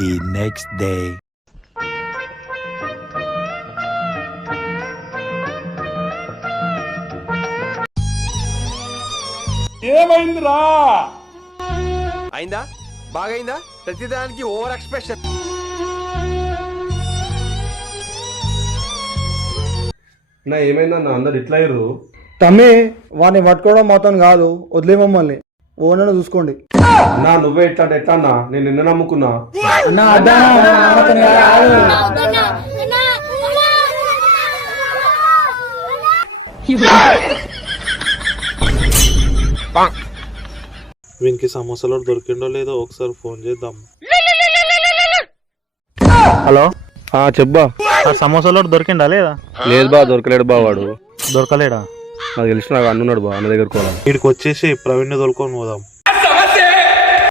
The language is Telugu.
the next day. ఏమైందిరా? అయిందా? బాగైందా? ప్రతిదానికి ఓవర్ ఎక్స్ప్రెషన్. నా ఏమైందన్న అందరు ఇట్లా అయ్యారు? తమ్మి వాడిని పట్టుకోవడం మాత్రం కాదు, వదిలే మమ్మల్ని ఓనర్ చూసుకోండి. నా నువ్వే ఎట్లా అంటే ఎట్లా అన్నా? నేను నిన్న నమ్ముకున్నా. వీనికి సమోసాలో దొరికిండో లేదో ఒకసారి ఫోన్ చేద్దాం. హలో, చెప్పా. సమోసాలో దొరికిండా లేదా? లేదు బా, దొరకలేడు బా. వాడు దొరకలేడా? నాకు తెలిసిన అన్నున్నాడు బా, అన్న దగ్గరకు. వీడికి వచ్చేసి ప్రవీణ్ తోలుకొని పోదాం.